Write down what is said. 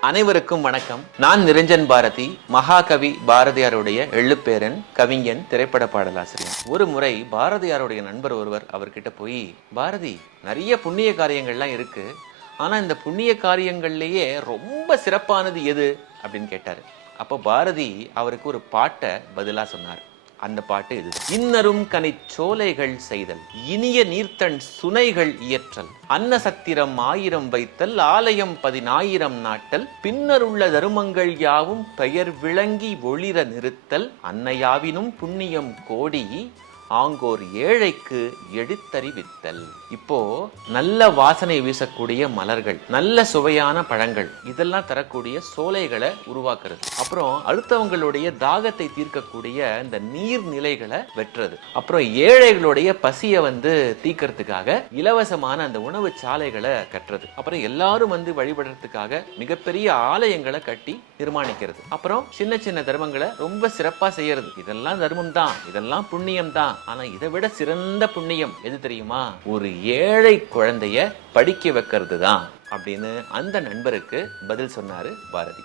அனைவருக்கும் வணக்கம். நான் நிரஞ்சன் பாரதி மகாகவி பாரதியாருடைய எள்ளுப்பேரன் கவிஞன் திரைப்பட பாடலாசிரியர் ஒரு முறை பாரதியாருடைய நண்பர் ஒருவர் அவர்கிட்ட போய் பாரதி நிறைய புண்ணிய காரியங்கள்லாம் இருக்கு. ஆனா இந்த புண்ணிய காரியங்கள்லயே ரொம்ப சிறப்பானது எது? அப்படின்னு கேட்டாரு. அப்போ பாரதி அவருக்கு ஒரு பாட்டை பதிலாக சொன்னார். அந்த பாட்டு இது. இன்னரும் கனை சோலைகள் செய்தல் இனிய நீர்த்தன் சுனைகள் இயற்றல் அன்ன சத்திரம் ஆயிரம் வைத்தல் ஆலயம் பதினாயிரம் நாட்டல் பின்னருள்ள தருமங்கள் யாவும் பெயர் விளங்கி ஒளிர நிறுத்தல் அன்னையாவினும் புண்ணியம் கோடி ஆங்கோர் ஏழைக்கு எடுத்தறிவித்தல். இப்போ நல்ல வாசனை வீசக்கூடிய மலர்கள் நல்ல சுவையான பழங்கள் இதெல்லாம் தரக்கூடிய சோலைகளை உருவாக்குறது. அப்புறம் அடுத்தவங்களுடைய தாகத்தை தீர்க்கக்கூடிய இந்த நீர்நிலைகளை வெட்டுறது. அப்புறம் ஏழைகளுடைய பசியை வந்து தீக்கிறதுக்காக இலவசமான அந்த உணவு சாலைகளை கட்டுறது. அப்புறம் எல்லாரும் வந்து வழிபடுறதுக்காக மிகப்பெரிய ஆலயங்களை கட்டி நிர்மாணிக்கிறது. அப்புறம் சின்ன சின்ன தர்மங்களை ரொம்ப சிறப்பாக செய்யறது. இதெல்லாம் தர்மம் தான் இதெல்லாம் புண்ணியம் தான் ஆனா இதை விட சிறந்த புண்ணியம் எது தெரியுமா? ஒரு ஏழை குழந்தைய படிக்க வைக்கிறது தான் அப்படின்னு அந்த நண்பருக்கு பதில் சொன்னாரு பாரதி.